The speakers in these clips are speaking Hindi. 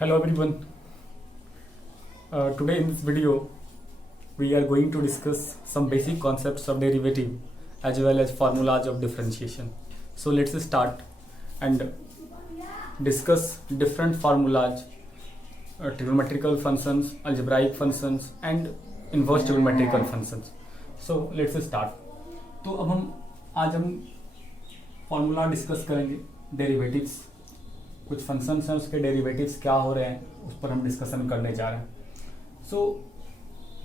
Hello everyone. Today in this video we are going to discuss some basic concepts of derivative as well as formulas of differentiation. So let's start and discuss different formulas, trigonometrical functions, algebraic functions and inverse trigonometrical functions. So let's start. तो अब आज हम फॉर्मूला डिस्कस करेंगे डेरिवेटिव्स, कुछ फंक्शंस हैं उसके डेरिवेटिव्स क्या हो रहे हैं उस पर हम डिस्कशन करने जा रहे हैं. सो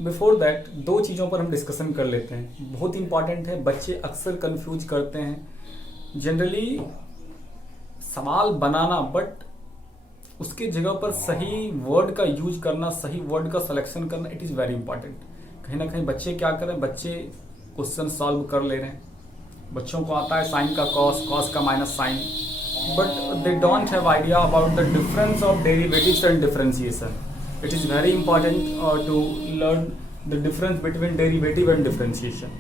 बिफोर दैट दो चीज़ों पर हम डिस्कशन कर लेते हैं, बहुत इंपॉर्टेंट है. बच्चे अक्सर कंफ्यूज करते हैं जनरली सवाल बनाना, बट उसके जगह पर सही वर्ड का यूज करना, सही वर्ड का सिलेक्शन करना, इट इज़ वेरी इंपॉर्टेंट. कहीं ना कहीं बच्चे क्या करें, बच्चे क्वेश्चन सॉल्व कर ले रहे हैं, बच्चों को आता है साइन का कॉस, कॉस का minus sine, but they don't have idea about the difference of derivatives and differentiation. It is very important to learn the difference between derivative and differentiation.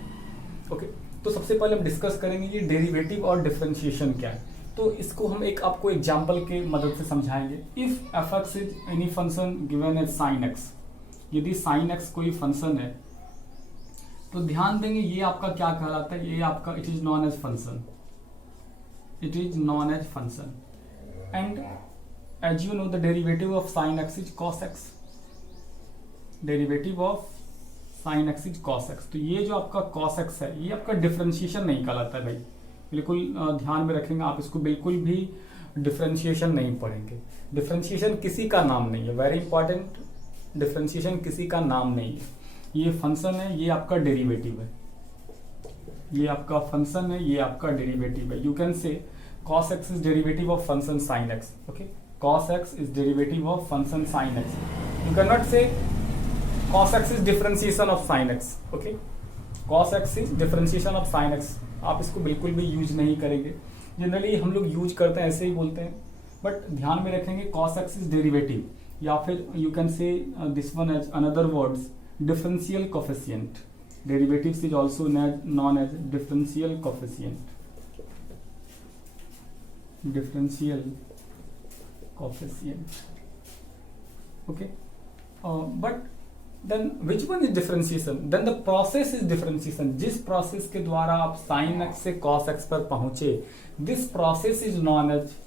Okay, तो सबसे पहले हम डिस्कस करेंगे ये डेरिवेटिव और डिफरेंशिएशन क्या है. तो इसको हम एक आपको एग्जांपल के मदद से समझाएंगे. If f x is any function given as sine x, यदि साइन एक्स कोई फंक्शन है तो ध्यान देंगे ये आपका क्या कहलाता है, ये आपका it is known as function. It is known as function, and as you know the derivative of sin x is cos x. Derivative of sin x is cos x. तो ये जो आपका cos x है ये आपका डिफरेंशिएशन नहीं कहलाता है भाई, बिल्कुल ध्यान में रखेंगे आप इसको, बिल्कुल भी डिफरेंशिएशन नहीं पढ़ेंगे. डिफरेंशिएशन किसी का नाम नहीं है, वेरी इंपॉर्टेंट. डिफरेंशिएशन किसी का नाम नहीं है. ये फंक्शन है, ये आपका डेरिवेटिव है, ये आपका फंक्शन है, ये आपका डेरिवेटिव है. यू कैन से cos x is derivative of function sin x. Okay, cos x is derivative of function sin x. You cannot say cos x is differentiation of sin x. Okay, cos x is differentiation of sin x. आप इसको बिल्कुल भी यूज नहीं करेंगे. जनरली हम लोग यूज करते हैं, ऐसे ही बोलते हैं, बट ध्यान में रखेंगे cos x is derivative, या फिर you can say this one as another words differential coefficient. Derivatives is also known as differential coefficient. Differential coefficient. Okay, but then which one is differentiation? Then the process is differentiation. जिस process के द्वारा आप sin x से cos x पर पहुंचे, this process is known as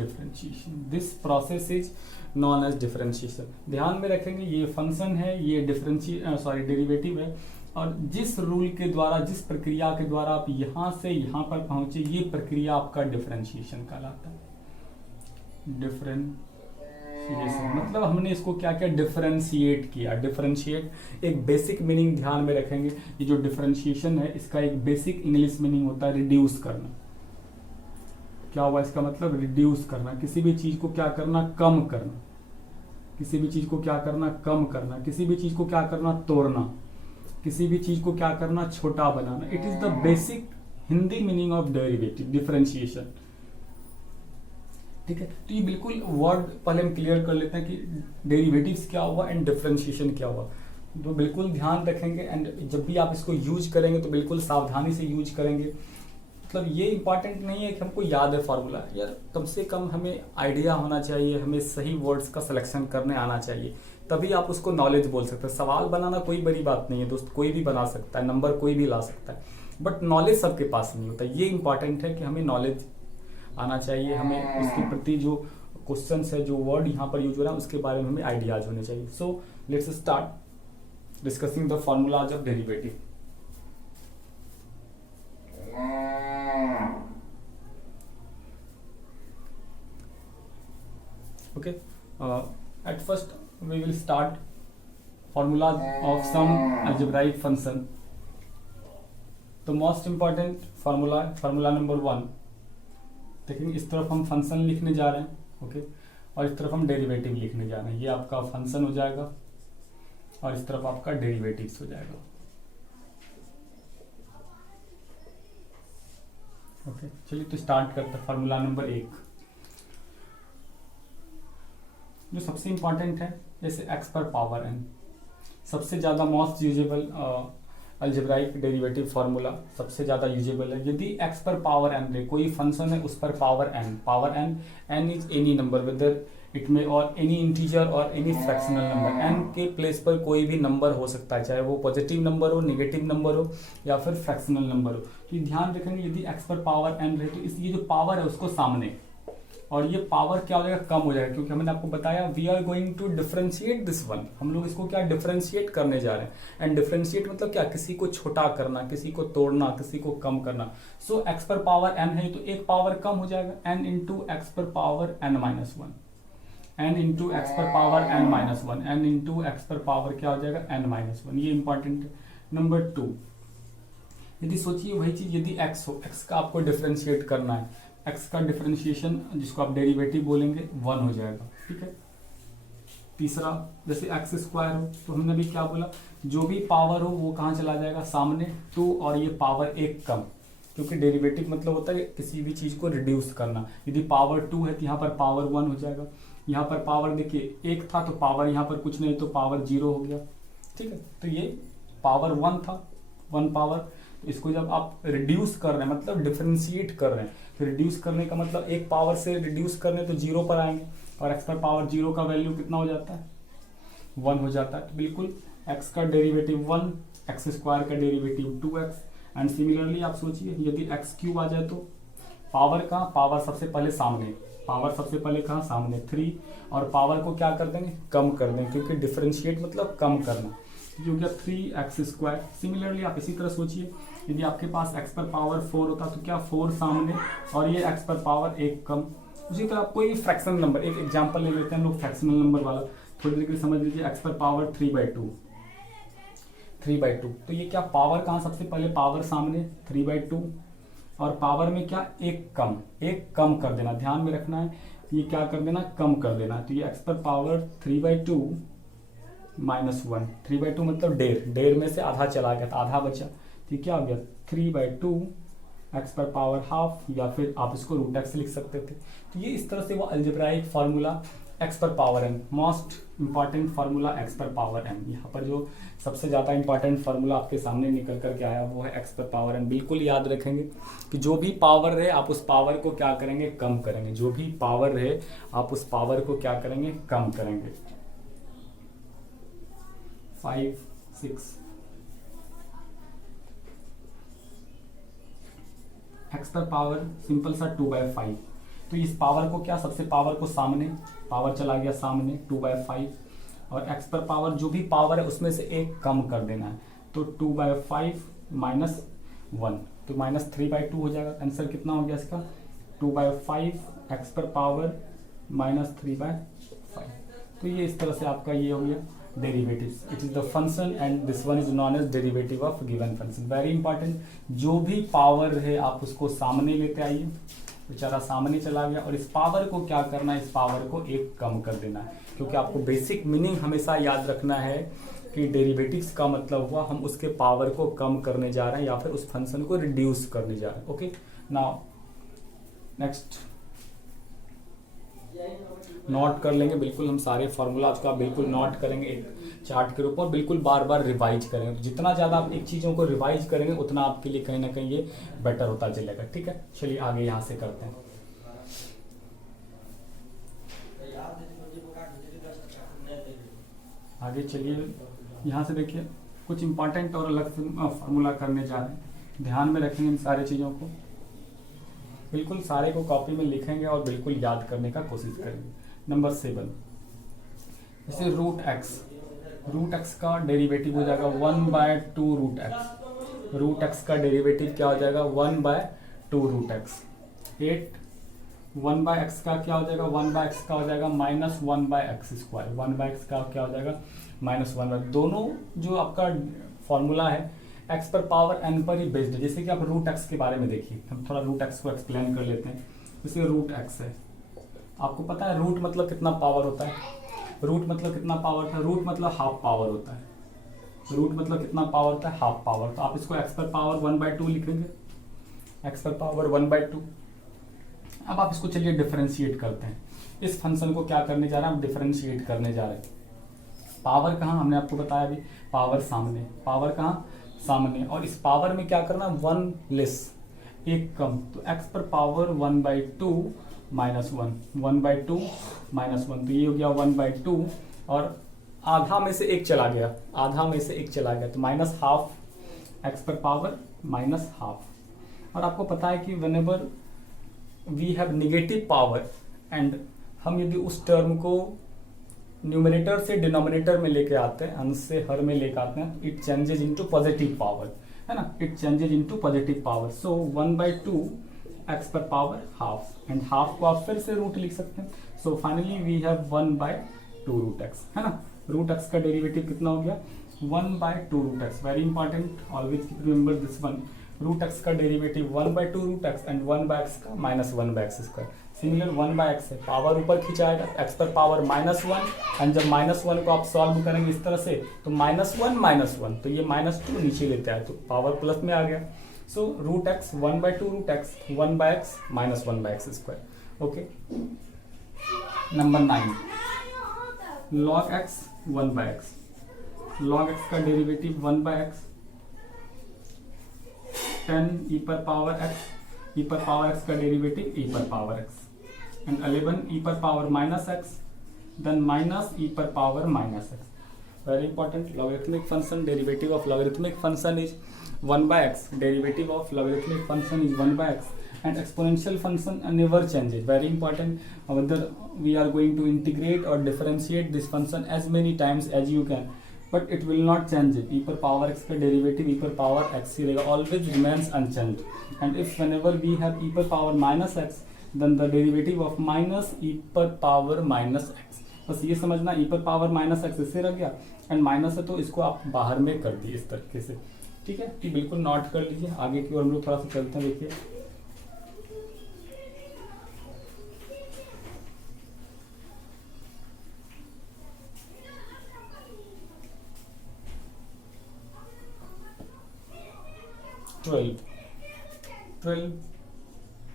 differentiation. This process is known as differentiation. ध्यान में रखेंगे ये फंक्शन है, ये डेरिवेटिव है, और जिस रूल के द्वारा, जिस प्रक्रिया के द्वारा आप यहां से यहां पर पहुंचे, ये प्रक्रिया आपका डिफरेंशिएशन कहलाता है. डिफरेंशिएशन मतलब हमने इसको क्या किया, डिफरेंशिएट किया. डिफरेंशिएट एक बेसिक मीनिंग ध्यान में रखेंगे. ये जो डिफरेंशिएशन है इसका एक बेसिक इंग्लिश मीनिंग होता है रिड्यूस करना. क्या हुआ इसका मतलब, रिड्यूस करना. किसी भी चीज को क्या करना, कम करना. किसी भी चीज को क्या करना, कम करना. किसी भी चीज को क्या करना, तोड़ना. किसी भी चीज को क्या करना, छोटा बनाना. It is the basic Hindi meaning of derivative, differentiation. ठीक है, तो ये बिल्कुल वर्ड पहले हम क्लियर कर लेते हैं कि डेरिवेटिव्स क्या हुआ एंड डिफरेंशिएशन क्या हुआ. तो बिल्कुल ध्यान रखेंगे, एंड जब भी आप इसको यूज करेंगे तो बिल्कुल सावधानी से यूज करेंगे. मतलब ये इंपॉर्टेंट नहीं है कि हमको याद है फॉर्मूला, यार कम से कम हमें आइडिया होना चाहिए, हमें सही वर्ड्स का सिलेक्शन करने आना चाहिए, तभी आप उसको नॉलेज बोल सकते हैं. सवाल बनाना कोई बड़ी बात नहीं है दोस्त, कोई भी बना सकता है, नंबर कोई भी ला सकता है, बट नॉलेज सबके पास नहीं होता. ये इंपॉर्टेंट है कि हमें नॉलेज आना चाहिए, हमें उसके प्रति जो क्वेश्चन है, जो वर्ड यहाँ पर यूज हो रहा है उसके बारे में हमें आइडियाज होने चाहिए. सो let's start discussing the formulas of derivative. Okay, at first we will start formulas of some algebraic function. The most important formula number 1. देखेंगे इस तरफ हम फंक्शन लिखने जा रहे हैं, ओके, और इस तरफ हम डेरिवेटिव लिखने जा रहे हैं. ये आपका फंक्शन हो जाएगा और इस तरफ आपका डेरिवेटिव्स हो जाएगा. ओके, चलिए तो स्टार्ट करते हैं. फॉर्मूला नंबर 1 जो सबसे इंपॉर्टेंट है, जैसे x पर पावर n, सबसे ज़्यादा most usable algebraic derivative formula, सबसे ज़्यादा यूजेबल है. यदि x पर पावर n रहे, कोई फंक्शन है उस पर power n, n is any number, whether it में और एनी इंटीजर और एनी फ्रैक्शनल नंबर। एन के प्लेस पर कोई भी नंबर हो सकता है, चाहे वो पॉजिटिव नंबर हो, नेगेटिव नंबर हो या फिर फ्रैक्शनल नंबर हो। तो ध्यान रखेंगे यदि एक्स पर पावर एन रहे तो ये जो पावर है उसको सामने, और ये पावर क्या हो जाएगा, कम हो जाएगा, क्योंकि हमने आपको बताया we are going to differentiate this one. हम लोग इसको क्या डिफरेंशिएट करने जा रहे हैं। एंड डिफरेंशिएट मतलब क्या, किसी को छोटा करना, किसी को तोड़ना, किसी को कम करना। सो एक्स पर पावर एन है तो एक पावर कम हो जाएगा, एन इंटू एक्स पर power n minus one, n into x पर power n minus one, n into x पर पावर क्या हो जाएगा, एन माइनस वन। ये इंपॉर्टेंट है। नंबर 2, यदि सोचिए वही चीज यदि एक्स हो, एक्स का आपको डिफरेंशिएट करना है, एक्स का डिफरेंशिएशन जिसको आप डेरिवेटिव बोलेंगे 1 हो जाएगा, ठीक है। तीसरा, जैसे एक्स स्क्वायर हो तो हमने भी क्या बोला, जो भी पावर हो वो कहाँ चला जाएगा, सामने 2, और ये पावर 1 कम, क्योंकि डेरिवेटिव मतलब होता है किसी भी चीज को रिड्यूस करना। यदि पावर 2 है तो यहाँ पर पावर 1 हो जाएगा। यहाँ पर पावर देखिए 1 था तो पावर यहाँ पर कुछ नहीं तो पावर 0 हो गया, ठीक है। तो ये पावर 1 था, 1 पावर, तो इसको जब आप रिड्यूस कर रहे हैं मतलब डिफरेंशिएट कर रहे हैं, तो रिड्यूस करने का मतलब एक पावर से रिड्यूस करने तो 0 पर आएंगे, और एक्स पर पावर 0 का वैल्यू कितना हो जाता है, 1 हो जाता है। तो बिल्कुल एक्स का डेरिवेटिव 1, एक्स स्क्वायर का डेरिवेटिव 2x। एंड सिमिलरली आप सोचिए यदि एक्स क्यूब आ जाए तो पावर कहाँ, पावर सबसे पहले सामने, पावर सबसे पहले कहाँ, सामने 3, और पावर को क्या कर देंगे, कम कर देंगे, क्योंकि डिफरेंशिएट मतलब कम करना, जो क्या 3x स्क्वायर। सिमिलरली आप इसी तरह सोचिए यदि आपके पास x पर पावर 4 होता तो क्या 4 सामने और ये x पर पावर 1 कम। उसी तरह आप कोई फ्रैक्शनल नंबर, एक एग्जांपल ले लेते हैं हम लोग फ्रैक्शनल नंबर वाला, थोड़ी देर के लिए समझ लीजिए। x पर पावर 3/2, 3/2, तो ये क्या पावर कहाँ सबसे पहले, पावर सामने 3/2, और पावर में क्या 1 कम, 1 कम कर देना, ध्यान में रखना है, ये क्या कर देना, कम कर देना। तो ये x पर पावर 3/2 -1, 3/2 मतलब डेढ़ में से आधा चला गया था, आधा बचा, तो क्या हो गया 3/2 एक्स पर पावर हाफ, या फिर आप इसको रूट एक्स लिख सकते थे। तो ये इस तरह से वो अलजेब्राइक फार्मूला एक्स पर power n, most important formula x पर पावर एन। यहाँ पर जो सबसे ज़्यादा इंपॉर्टेंट फार्मूला आपके सामने निकल कर के आया वो है एक्स पर पावर एन। बिल्कुल याद रखेंगे कि जो भी पावर रहे आप उस पावर को क्या करेंगे, कम करेंगे, जो भी पावर रहे आप उस पावर को क्या करेंगे, कम करेंगे। 5, 6, एक्स पर पावर सिंपल सा 2/5, तो इस पावर को क्या, सबसे पावर को सामने, पावर चला गया सामने 2/5, और एक्स पर पावर जो भी पावर है उसमें से 1 कम कर देना है, तो 2/5 -1, तो -3/2 हो जाएगा। आंसर कितना हो गया इसका, 2/5 एक्स पर पावर -3/5। तो ये इस तरह से आपका ये हो गया derivatives. It is the function and this one is known as derivative of given function. Very important, जो भी पावर है आप उसको सामने लेते आइए, बेचारा सामने चला गया, और इस पावर को क्या करना है, इस पावर को 1 कम कर देना है, क्योंकि आपको बेसिक मीनिंग हमेशा याद रखना है कि डेरिवेटिव्स का मतलब हुआ हम उसके पावर को कम करने जा रहे हैं या फिर उस फंक्शन को रिड्यूस करने जा रहे हैं। ओके, नाउ नेक्स्ट नोट कर लेंगे, बिल्कुल हम सारे फॉर्मूलाज का बिल्कुल नोट करेंगे एक चार्ट के ऊपर, बिल्कुल बार बार रिवाइज करेंगे। तो जितना ज़्यादा आप एक चीज़ों को रिवाइज करेंगे उतना आपके लिए कहीं ना कहीं ये बेटर होता चलेगा, ठीक है। चलिए आगे यहाँ से करते हैं। आगे चलिए यहाँ से देखिए कुछ इंपॉर्टेंट और अलग से फार्मूला करने जा रहे हैं, ध्यान में रखेंगे इन सारी चीज़ों को, बिल्कुल सारे को कॉपी में लिखेंगे और बिल्कुल याद करने का कोशिश करेंगे। नंबर 7, जैसे रूट एक्स का डेरिवेटिव हो जाएगा 1/2 रूट एक्स। रूट एक्स का डेरिवेटिव क्या हो जाएगा, 1/2 रूट एक्स। 8 1/x का क्या हो जाएगा, 1/x का हो जाएगा -1/x स्क्वायर। 1/x का क्या हो जाएगा, -1। दोनों जो आपका फॉर्मूला है x पर पावर n पर ही बेस्ड है। जैसे कि आप रूट एक्स के बारे में देखिए, हम थोड़ा रूट एक्स को एक्सप्लेन कर लेते हैं। जैसे रूट एक्स है, आपको पता है रूट मतलब कितना पावर होता है, रूट मतलब कितना पावर होता है, रूट मतलब हाफ पावर होता है, रूट मतलब कितना पावर होता है, हाफ पावर। तो आप इसको x पर पावर 1/2 लिखेंगे, x पर पावर 1/2। अब आप इसको चलिए डिफरेंशिएट करते हैं। इस फंक्शन को क्या करने जा रहे हैं, हम डिफरेंशिएट करने जा रहे हैं। पावर कहाँ, हमने आपको बताया अभी, पावर सामने, पावर कहाँ, सामने, और इस पावर में क्या करना, 1 लेस, 1 कम, तो x पर पावर 1/2 -1, 1/2 -1, तो ये हो गया 1/2 और आधा में से एक चला गया, तो -½ x पर पावर -½ और आपको पता है कि whenever we have negative power and हम यदि उस टर्म को न्यूमरेटर से डिनोमिनेटर में लेके आते हैं, अंश से हर में लेके आते हैं, it changes into positive power, है ना, it changes into positive power. So 1/2 x पर पावर ½ एंड हाफ को आप फिर से रूट लिख सकते हैं। So finally we have 1/2 root x, है ना। रूट x का डेरिवेटिव कितना हो गया 1/2 root x। Very important, always keep remember this one. Root x का derivative 1/2 root x and 1/x का -1/x²। सिमिलर 1/x है, पावर ऊपर खिंचाएगा, x पर पावर -1 एंड जब -1 को आप सॉल्व करेंगे इस तरह से तो -1 तो ये -2 नीचे लेते आए तो पावर प्लस में आ गया। So root x 1/2 root x 1/x -1/x²। Okay, number 9 log x 1/x। log x का डेरिवेटिव 1/x 10 e पर पावर x का डेरिवेटिव e पर पावर x and 11 e पर power -x then minus e पर power -x। Very important, logarithmic function derivative of logarithmic function is 1/x, derivative of logarithmic function is 1/x and exponential function never changes। Very important, whether we are going to integrate or differentiate this function as many times as you can, but it will not change it। e पर पावर x का डेरिवेटिव e पर पावर x ही रहेगा, always remains unchanged। and if whenever we have e पर power -x then the derivative of minus e पर पावर -x। बस ये समझना, e पर पावर -x इससे रह गया एंड माइनस है तो इसको आप बाहर में कर दिए इस तरीके से, ठीक है। कि बिल्कुल नोट कर लीजिए, आगे की ओर हम लोग थोड़ा सा चलते हैं। देखिए twelve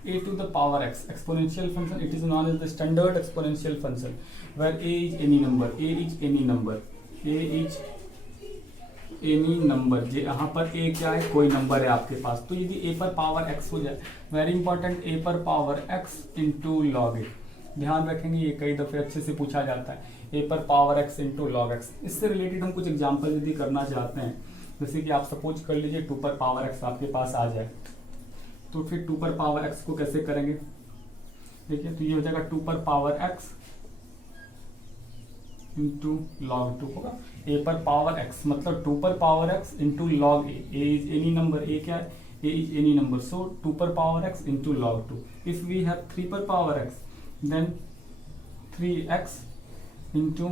a to the power x exponential function, it is known as the standard exponential function where a is any number, a is any number जे यहाँ पर a क्या है, कोई नंबर है आपके पास, तो यदि a पर पावर x हो जाए, वेरी इंपॉर्टेंट, a पर पावर x इंटू लॉग ए, ध्यान रखेंगे ये कई दफे अच्छे से पूछा जाता है, a पर power x into log x। इससे रिलेटेड हम कुछ एग्जाम्पल यदि करना चाहते हैं, जैसे कि आप सपोज कर लीजिए 2 पर पावर x आपके पास आ जाए, तो फिर 2 पर पावर x को कैसे करेंगे, देखिए तो ये हो जाएगा 2 पर पावर x इंटू लॉग 2 होगा, a पर पावर x मतलब 2 पर power x into log a is any number, a क्या है, a is any number, so 2 पर power x into log 2। If we have 3 पर power x then 3x into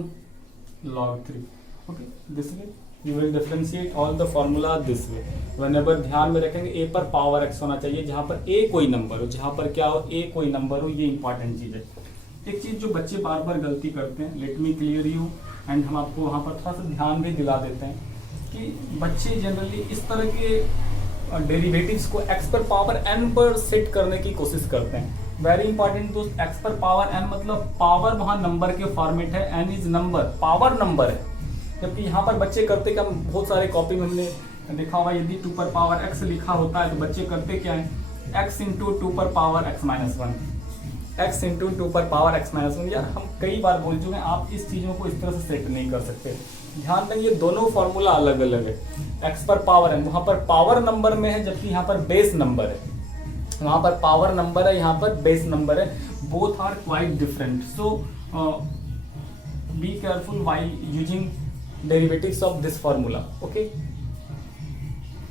log 3। Okay, this way you will differentiate all the formula this way। whenever ध्यान में रखेंगे a पर पावर x होना चाहिए, जहाँ पर a कोई नंबर हो, जहाँ पर क्या हो, a कोई नंबर हो, ये इंपॉर्टेंट चीज़ है। एक चीज़ जो बच्चे बार बार गलती करते हैं, let me clear you and हम आपको वहाँ पर थोड़ा सा ध्यान भी दिला देते हैं कि बच्चे जनरली इस तरह के डेरिवेटिव्स को x पर पावर n पर सेट करने की कोशिश करते हैं। वेरी इंपॉर्टेंट दोस्त, x पर पावर n मतलब पावर वहाँ नंबर के फॉर्मेट है, n is number, power number है, जबकि यहाँ पर बच्चे करते क्या, बहुत सारे कॉपी में हमने देखा होगा, यदि 2 पर पावर x लिखा होता है तो बच्चे करते क्या है, x इंटू 2 पर पावर x -1, x इंटू 2 पर पावर x -1। यार हम कई बार बोल चुके हैं, आप इस चीज़ों को इस तरह से सेट नहीं कर सकते। ध्यान दें, ये दोनों फॉर्मूला अलग अलग है। x पर पावर n वहाँ पर पावर नंबर में है, जबकि यहाँ पर बेस नंबर है, वहाँ पर पावर नंबर है, यहाँ पर बेस नंबर है, both are quite different. So be careful while using derivatives of this formula. Okay,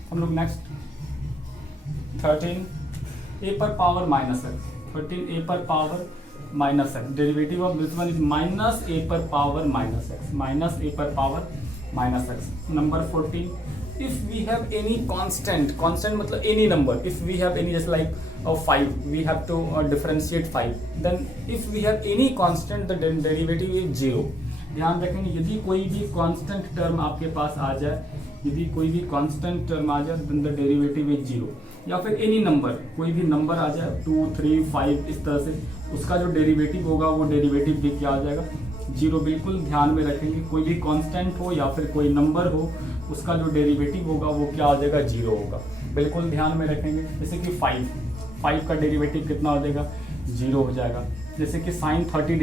हम लोग नेक्स्ट 13 a पर पावर -x, 13 a पर power -x, derivative of this one is -a पर पावर -x, -a पर power -x। Number 14, if we have any constant मतलब any number, if we have any just like 5, we have to differentiate 5, then if we have any constant the derivative is 0। ध्यान रखेंगे, यदि कोई भी कांस्टेंट टर्म आपके पास आ जाए, यदि कोई भी कांस्टेंट टर्म आ जाए देन द डेरिवेटिव इज 0, या फिर एनी नंबर, कोई भी नंबर आ जाए 2, 3, 5 इस तरह से, उसका जो डेरिवेटिव होगा वो डेरिवेटिव भी क्या हो जाएगा, 0। बिल्कुल ध्यान में रखेंगे, कोई भी कांस्टेंट हो या फिर कोई नंबर हो, उसका जो डेरिवेटिव होगा वो क्या हो जाएगा, 0 होगा। बिल्कुल ध्यान में रखेंगे। जैसे कि 5 का डेरिवेटिव कितना हो जाएगा, जीरो हो जाएगा। जैसे कि साइन 30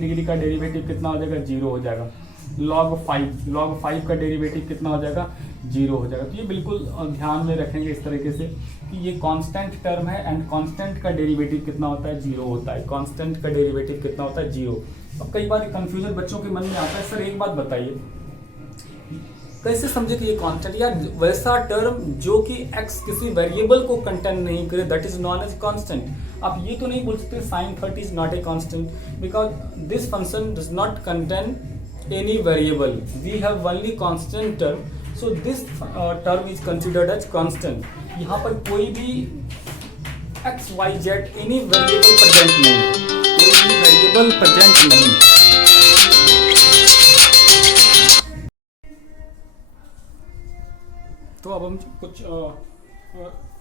डिग्री का डेरिवेटिव कितना हो जाएगा, जीरो हो जाएगा। log 5 का डेरिवेटिव कितना हो जाएगा, जीरो हो जाएगा। तो ये बिल्कुल ध्यान में रखेंगे इस तरीके से कि ये कांस्टेंट टर्म है एंड कांस्टेंट का डेरिवेटिव कितना होता है, जीरो होता है। कांस्टेंट का डेरिवेटिव कितना होता है, जीरो। अब कई बार कंफ्यूजन बच्चों के मन में आता है, सर एक बात बताइए, कैसे समझे कि ये कांस्टेंट या वैसा टर्म जो कि x किसी वेरिएबल को कंटेन नहीं करे, that is known as constant. आप ये तो नहीं बोल सकते sin 30 is not a constant because this function does not contain any variable, we have only constant term, so this term is considered as constant। यहाँ पर कोई भी x y z any variable present नहीं, कोई भी variable present नहीं। तो अब हम कुछ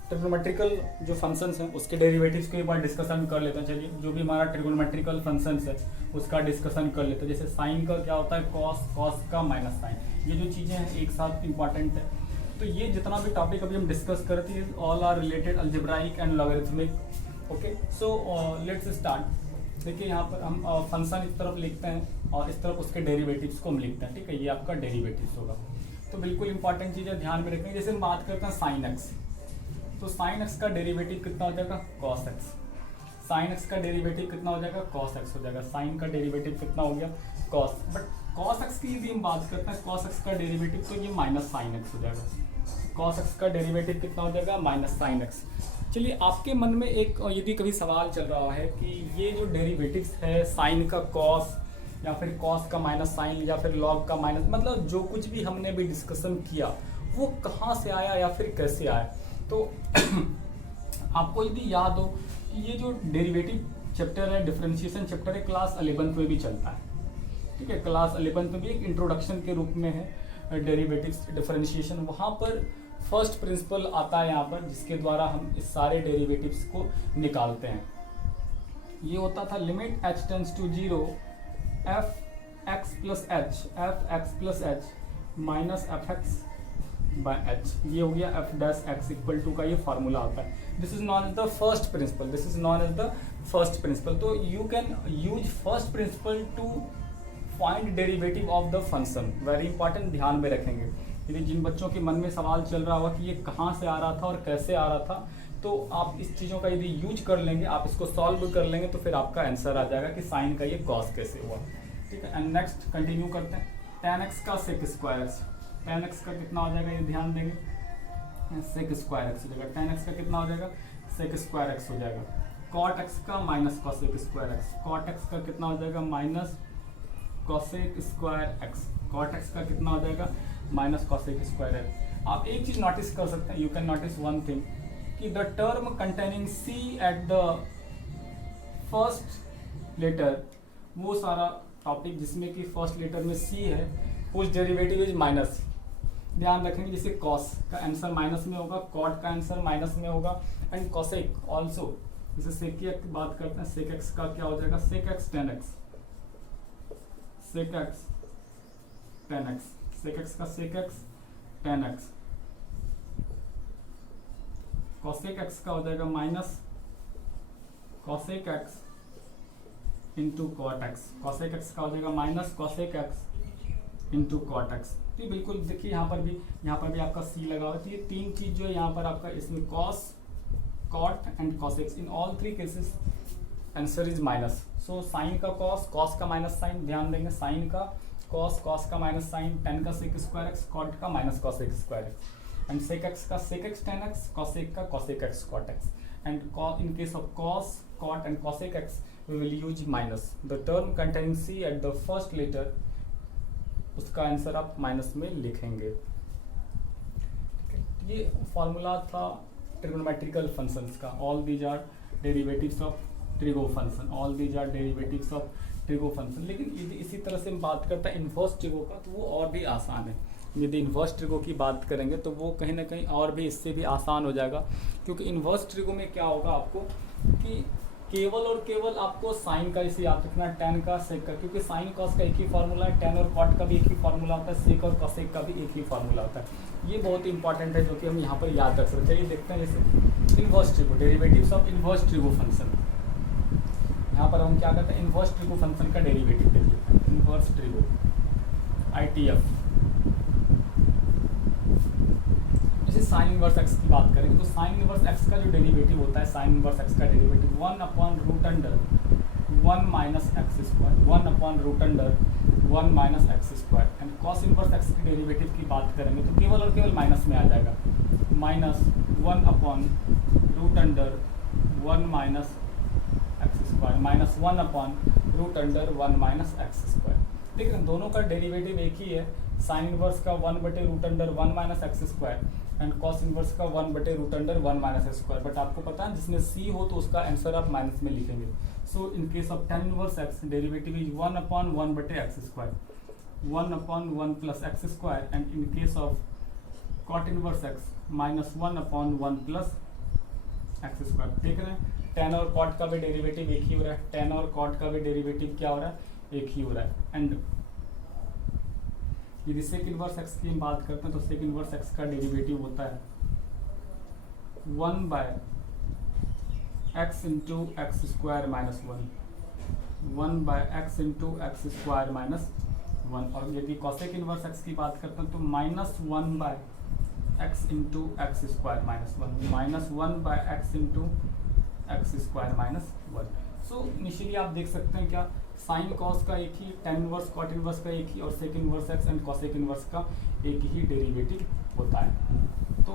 ट्रिग्नोमेट्रिकल जो फंक्शंस हैं उसके डेरिवेटिव्स के बारे डिस्कशन कर लेते हैं। चलिए, जो भी हमारा ट्रिग्नोमेट्रिकल फंक्शंस है उसका डिस्कशन कर लेते हैं। जैसे साइन का क्या होता है, कॉस का माइनस साइन, ये जो चीज़ें हैं एक साथ इंपॉर्टेंट है। तो ये जितना भी टॉपिक अभी हम डिस्कस करते हैं all are related algebraic and logarithmic. Okay, so let's start. देखिए यहाँ पर हम फंक्शन इस तरफ लिखते हैं और इस तरफ उसके डेरिवेटिव्स को हम लिखते हैं। ठीक है, ये आपका डेरिवेटिव्स होगा। तो बिल्कुल इंपॉर्टेंट चीज़ है, ध्यान में रखेंगे। जैसे हम बात करते हैं साइन एक्स, तो साइन एक्स का डेरिवेटिव कितना हो जाएगा, कॉस एक्स। साइन एक्स का डेरिवेटिव कितना हो जाएगा, कॉस एक्स हो जाएगा। साइन का डेरिवेटिव कितना हो गया, कॉस। बट कॉस एक्स की यदि हम बात करते हैं, कॉस एक्स का डेरिवेटिव तो ये माइनस साइन एक्स हो जाएगा। कॉस एक्स का डेरिवेटिव कितना हो जाएगा, माइनस साइन एक्स। चलिए, आपके मन में एक यदि कभी सवाल चल रहा है कि ये जो डेरिवेटिव्स है साइन का कॉस या फिर कॉस का माइनस साइन या फिर लॉग का माइनस, मतलब जो कुछ भी हमने भी डिस्कशन किया वो कहाँ से आया या फिर कैसे आया। तो आपको यदि याद हो कि ये जो डेरिवेटिव चैप्टर है, डिफरेंशिएशन चैप्टर है, क्लास 11th में भी चलता है। ठीक है, क्लास 11th में भी एक इंट्रोडक्शन के रूप में है डेरिवेटिव्स डिफरेंशिएशन। वहाँ पर फर्स्ट प्रिंसिपल आता है यहाँ पर, जिसके द्वारा हम इस सारे डेरिवेटिव्स को निकालते हैं। ये होता था limit h tends to 0 f x plus h minus f x by h। ये हो गया f dash x equal to का ये फार्मूला आता है। This is known as the first principle. तो you can use first principle to find derivative of the function. Very important, ध्यान में रखेंगे। यदि जिन बच्चों के मन में सवाल चल रहा होगा कि ये कहाँ से आ रहा था और कैसे आ रहा था, तो आप इस चीज़ों का यदि यूज कर लेंगे, आप इसको सॉल्व कर लेंगे, तो फिर आपका आंसर आ जाएगा कि साइन का ये कॉस कैसे हुआ। ठीक है, एंड नेक्स्ट कंटिन्यू करते हैं। tan x का sec square x, tan x का कितना हो जाएगा, ये ध्यान देंगे, sec स्क्वायर एक्स हो जाएगा। tan x का कितना हो जाएगा, sec स्क्वायर एक्स हो जाएगा। cot x का minus cosec square x, cot x का कितना हो जाएगा, minus cosec square x. cot x का कितना हो जाएगा, माइनस cosec स्क्वायर एक्स। आप एक चीज नोटिस कर सकते हैं, you can notice one thing, कि the term containing c at the first letter, वो सारा टॉपिक जिसमें कि फर्स्ट लेटर में c है, उस डेरिवेटिव इज माइनस। ध्यान रखेंगे, जैसे cos का आंसर माइनस में होगा, cot का आंसर माइनस में होगा, एंड cosec ऑल्सो। जैसे sec की बात करते हैं, sec x का क्या हो जाएगा, sec x tan x, sec x tan x, sec x का sec x tan x। cosec x का हो जाएगा minus cosec x into cot x। cosec x का हो जाएगा minus cosec x into cot x। तो बिल्कुल देखिए, यहाँ पर भी आपका c लगा हुआ है। तो ये तीन चीज जो है यहाँ पर आपका, इसमें cos, cot and cos x, in all three cases answer is minus. So sine का cos, cos का माइनस साइन, ध्यान देंगे, साइन का cos, cos का माइनस साइन, tan का sec स्क्वायर x, cot का minus cosec square x, and sec x का sec x tan x, cosec का cosec x cot x, and in case of cos, cot and cosec x we will use minus. The term containing c at the first letter, उसका आंसर आप माइनस में लिखेंगे। ये फॉर्मूला था ट्रिगोनोमेट्रिकल फंक्शंस का। All these are derivatives of trigo function, all these are derivatives of trigo function. लेकिन यदि इसी तरह से हम बात करते हैं इन्वर्स ट्रिगो का, तो वो और भी आसान है। यदि इन्वर्स ट्रिगो की बात करेंगे तो वो कहीं ना कहीं और भी इससे भी आसान हो जाएगा, क्योंकि इन्वर्स ट्रिगो में क्या होगा आपको कि केवल और केवल आपको साइन का इसे याद रखना, tan का सेक का, क्योंकि साइन कॉस का एक ही फार्मूला है, tan और कॉट का भी एक ही फार्मूला होता है, सेक और कॉसेक का भी एक ही फार्मूला होता है। ये बहुत इंपॉर्टेंट है जो कि हम यहाँ पर याद रख सकते हैं। चलिए देखते हैं जैसे inverse trigo, derivatives of inverse trigo function. यहाँ पर हम क्या करते हैं, इनवर्स ट्रिगो फंक्शन का डेरिवेटिव देख लेते हैं। इनवर्स ट्रिगो ITF, जैसे साइन इनवर्स एक्स की बात करें तो साइन इनवर्स एक्स का जो डेरिवेटिव होता है, साइन इनवर्स एक्स का derivative 1/√1 minus x square, 1/√1 minus x square. And cos inverse x की डेरिवेटिव की बात करेंगे तो केवल और केवल माइनस में आ जाएगा, -1/√1 minus x square, -1/√1 minus x square. ठीक है, दोनों का डेरिवेटिव एक ही है, साइन इनवर्स का 1/√1 minus x square and cos inverse का 1/√1 माइनस एक्स स्क्वायर। बट आपको पता है जिसमें सी हो तो उसका आंसर आप माइनस में लिखेंगे। So in case of tan inverse x derivative is 1/1/x square, 1/1 plus x square. And in case of cot inverse x -1/1 plus x square. देख रहे हैं tan और cot का भी डेरिवेटिव एक ही हो रहा है, tan और cot का भी डेरिवेटिव क्या हो रहा है, एक ही हो रहा है। एंड यदि सेक इनवर्स एक्स की हम बात करते हैं तो सेक इनवर्स एक्स का डेरिवेटिव होता है 1/x into x square minus 1/x into x square minus 1। और यदि कॉसेक इनवर्स एक्स की बात करते हैं तो -1/x into x square minus 1/x into x square minus 1। So initially आप देख सकते हैं क्या, साइन कॉस का एक ही, tan इनवर्स कॉट इनवर्स का एक ही, और sec inverse x and cosec inverse का एक ही डेरिवेटिव होता है। तो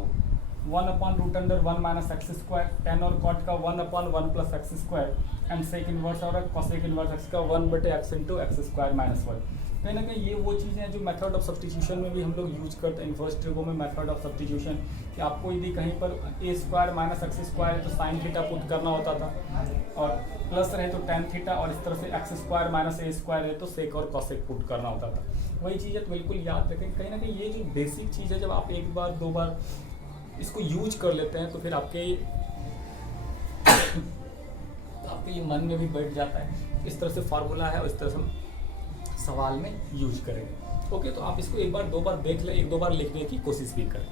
1/√1 माइनस एक्स स्क्वायर, tan और कॉट का 1/1 plus x square and sec inverse और कॉसेक इनवर्स एक्स का 1/x into x square minus 1। कहीं ना कहीं ये वो चीज़ें हैं जो मेथड ऑफ सब्स्टिट्यूशन में भी हम लोग यूज करते हैं। इनवर्स ट्रिगो में मेथड ऑफ सब्स्टिट्यूशन कि आपको यदि कहीं पर a square minus x square है तो साइन थीटा पुट करना होता था, और प्लस रहे तो tan थीटा, और इस तरह से x square minus a square है तो सेक और कॉसेक पुट करना होता था। वही चीज़ है, तो बिल्कुल याद रखें। कहीं ना कहीं ये जो बेसिक चीज़ है, जब आप एक बार दो बार इसको यूज कर लेते हैं तो फिर आपके ये मन में भी बैठ जाता है। इस तरह से फार्मूला है और इस तरह से हम सवाल में यूज करेंगे। ओके, तो आप इसको एक बार दो बार देख लें, एक दो बार लिखने की कोशिश भी करें।